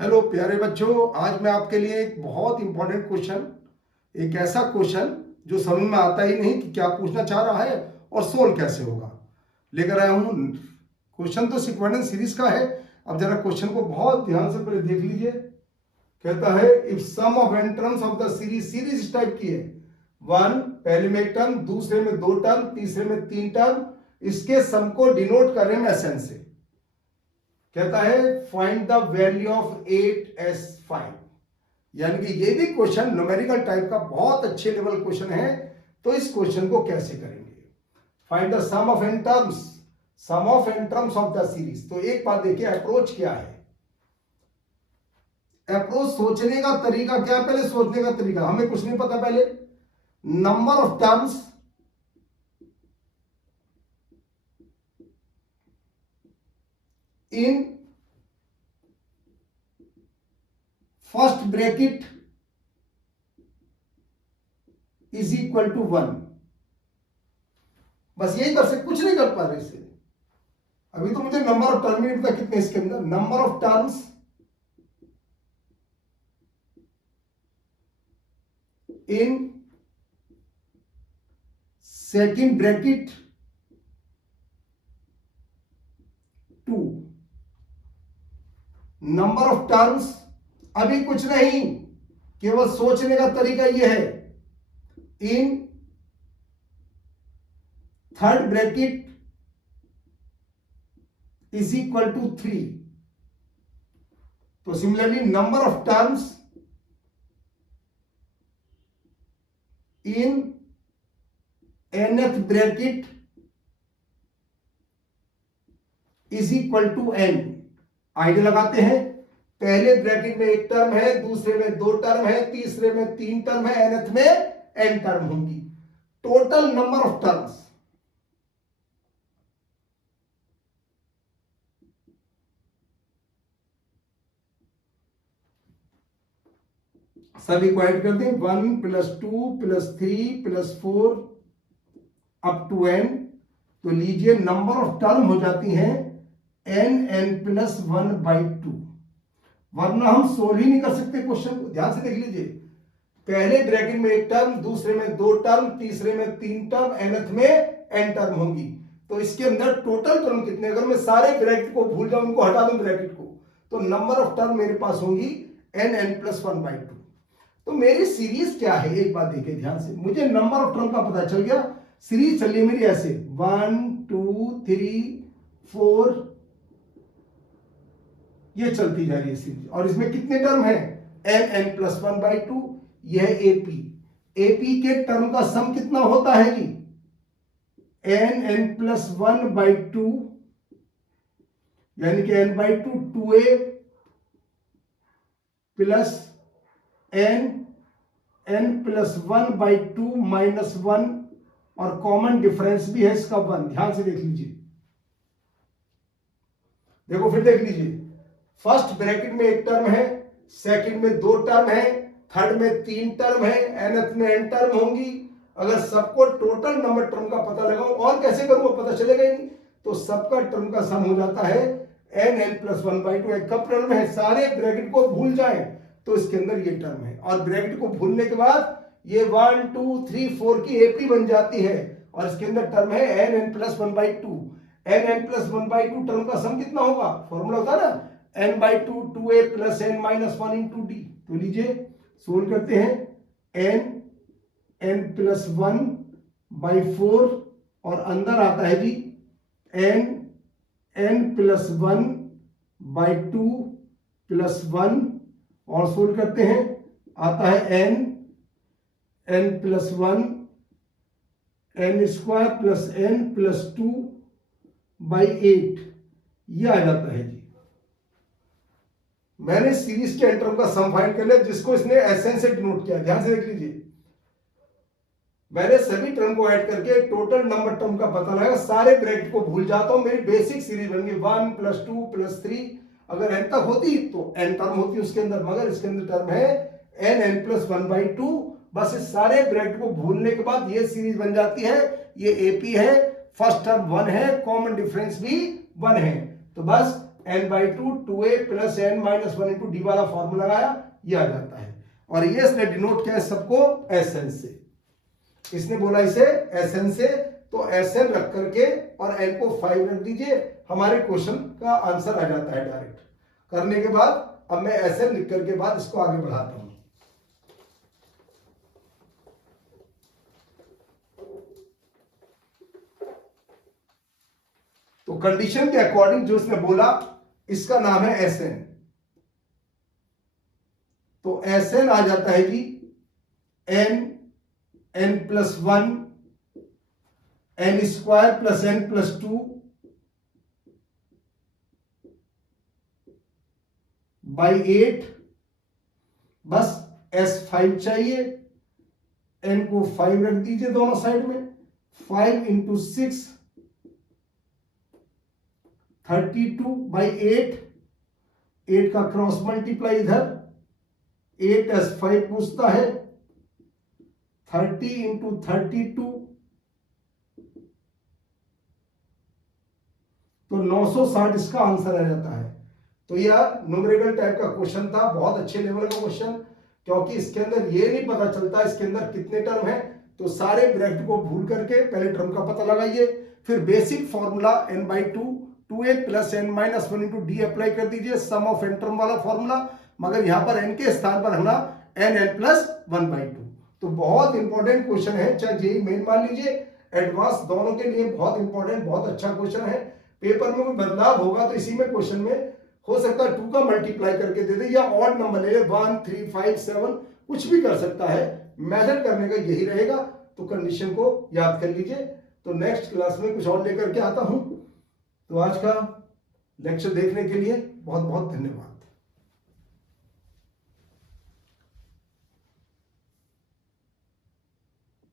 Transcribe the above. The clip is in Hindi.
हेलो प्यारे बच्चों, आज मैं आपके लिए एक बहुत इंपॉर्टेंट क्वेश्चन, एक ऐसा क्वेश्चन जो समझ में आता ही नहीं कि क्या पूछना चाह रहा है और सोल्व कैसे होगा, लेकर आया हूं। क्वेश्चन तो सिक्वेंस सीरीज का है। अब जरा क्वेश्चन को बहुत ध्यान से पहले देख लीजिए। कहता है if sum of n terms of the series इस टाइप की है। वन, पहले में एक टर्म, दूसरे में दो टर्म, तीसरे में तीन टर्म, इसके सम को डिनोट कर रहे हैं एसएन से। कहता है find the value of 8s5। यानी कि ये भी क्वेश्चन न्यूमेरिकल टाइप का बहुत अच्छे लेवल क्वेश्चन है। तो इस क्वेश्चन को कैसे करेंगे? Find the sum of n terms, sum of n terms of the series. तो एक बात देखिए, अप्रोच क्या है। अप्रोच सोचने का तरीका क्या है? पहले सोचने का तरीका हमें कुछ नहीं पता। पहले number of terms in first bracket is equal to 1। बस यही कर सकते, कुछ नहीं कर पा रहे इससे। अभी तो मुझे नंबर ऑफ टर्म नहीं पता कितने इसके अंदर। Number of terms in second bracket 2। Number of terms अभी कुछ नहीं, केवल सोचने का तरीका यह है। In third bracket is equal to 3। तो similarly number of terms in nth bracket is equal to n। Idea लगाते हैं। पहले ब्रैकेट में एक टर्म है, दूसरे में दो टर्म है, तीसरे में तीन टर्म है, nth में n टर्म होंगी। टोटल नंबर ऑफ टर्म्स सभी को ऐड कर दें। 1 plus 2 plus 3 plus 4 up to n। तो लीजिए नंबर ऑफ टर्म हो जाती हैं n प्लस 1/2। वरना हम सोल्व ही नहीं कर सकते क्वेश्चन को। ध्यान से देख लीजिए, पहले ब्रैकेट में एक टर्म, दूसरे में दो टर्म, तीसरे में तीन टर्म, nth में n टर्म होंगी। तो इसके अंदर टोटल टर्म कितने? अगर मैं सारे ब्रैकेट को भूल जाऊं, उनको हटा दूं ब्रैकेट को, तो नंबर ऑफ टर्म मेरे पास होंगी n प्लस 1/2। तो मेरी सीरीज क्या है? एक बात देखिए ध्यान से, मुझे नंबर ऑफ टर्म का पता चल गया। सीरीज चल रही है मेरी ऐसे 1 2 3 4, ये चलती जा रही है सीरीज। और इसमें कितने टर्म है? n plus 1/2। यह एपी, एपी के टर्म का सम कितना होता है जी? n प्लस 1/2, यानी कि n/2 2a plus n plus 1/2 minus 1, और कॉमन डिफरेंस भी है इसका 1। ध्यान से देख लीजिए, देखो फिर देख लीजिए। फर्स्ट ब्रैकेट में एक टर्म है, सेकंड में दो टर्म है, थर्ड में तीन टर्म है, nth में n टर्म होंगी। अगर सबको टोटल नंबर टर्म का पता लगाऊं, और कैसे करूंगा पता चलेगा ही नहीं। तो सबका टर्म का सम हो जाता है n प्लस 1/2। एक कब टर्म है? सारे ब्रैकेट को भूल जाए तो इसके अंदर ये टर्म है, और ब्रैकेट को भूलने के बाद ये 1 2 3 4 की एपी बन जाती है, और इसके अंदर टर्म है n plus 1/2। n plus 1/2 term का सम कितना होगा? फॉर्मूला होता है ना, n/2 2a plus n minus 1 into D. तो लीजिए सोल्व करते हैं। n प्लस 1/4, और अंदर आता है जी n प्लस 1/2 प्लस 1, और सोल्व करते हैं। आता है n plus 1 n square plus n plus 2/8, ये आ जाता है जी। मैंने सीरीज के टर्म का सम फाइंड कर लिया, जिसको इसने एसएन से डिनोट किया। ध्यान से देख लीजिए, मैंने सभी टर्म को ऐड करके टोटल नंबर टर्म का पता लगाया। सारे ब्रैकेट को भूल जाता हूं, मेरी बेसिक सीरीज बन गई 1 प्लस 2 प्लस 3। अगर n तक होती तो n टर्म होती उसके अंदर, मगर इसके अंदर टर्म है n प्लस 1/2। बस इस सारे ब्रैकेट को भूलने के बाद ये सीरीज बन जाती है। ये एपी है, फर्स्ट टर्म 1 है, कॉमन डिफरेंस भी 1 है। तो बस n/2 2a plus n minus 1 into D वाला फॉर्मूला लगाया, ये आ जाता है। और ये इसने डिनोट किया है सबको Sn से, इसने बोला इसे Sn से, तो Sn रख करके और n को 5 रख दीजिए, हमारे क्वेश्चन का आंसर आ जाता है डायरेक्ट। करने के बाद अब मैं Sn लिख करके बाद इसको आगे बढ़ाता हूं। तो कंडीशन के अकॉर्डिंग जो इसने बोला, इसका नाम है Sn। तो Sn आ जाता है जी n plus 1 n square plus n plus 2 by 8, बस S5 चाहिए, n को 5 रख दीजिए दोनों साइड में, 5 इंटू 6 32 बाई 8 का क्रॉस मल्टीप्लाई इधर, 8s5 पूछता है, 30 इंटू 32, तो 960 इसका आंसर आ जाता है। तो यह न्यूमेरिकल टाइप का क्वेश्चन था, बहुत अच्छे लेवल का क्वेश्चन, क्योंकि इसके अंदर ये नहीं पता चलता इसके अंदर कितने टर्म है। तो सारे ब्रैकेट को भूल करके पहले टर्म का पता लगाइए, फिर basic formula n/2 2a plus n minus 1 into D apply कर दीजिए, सम ऑफ n टर्म वाला फॉर्मूला, मगर यहां पर n के स्थान पर रखना n प्लस 1/2। तो बहुत इंपॉर्टेंट क्वेश्चन है, चाहे जेईई मेन मान लीजिए एडवांस, दोनों के लिए बहुत इंपॉर्टेंट, बहुत अच्छा क्वेश्चन है। पेपर में कोई बदलाव होगा तो इसी में क्वेश्चन में हो सकता है 2 का मल्टीप्लाई करके दे दे, या ऑड नंबर ले ले, 1 3 5 7 कुछ भी कर सकता है, मेथड करने का यही रहेगा। तो कंडीशन को याद कर लीजिए। तो नेक्स्ट क्लास में कुछ और लेकर के आता हूं। तो आज का लेक्चर देखने के लिए बहुत बहुत धन्यवाद।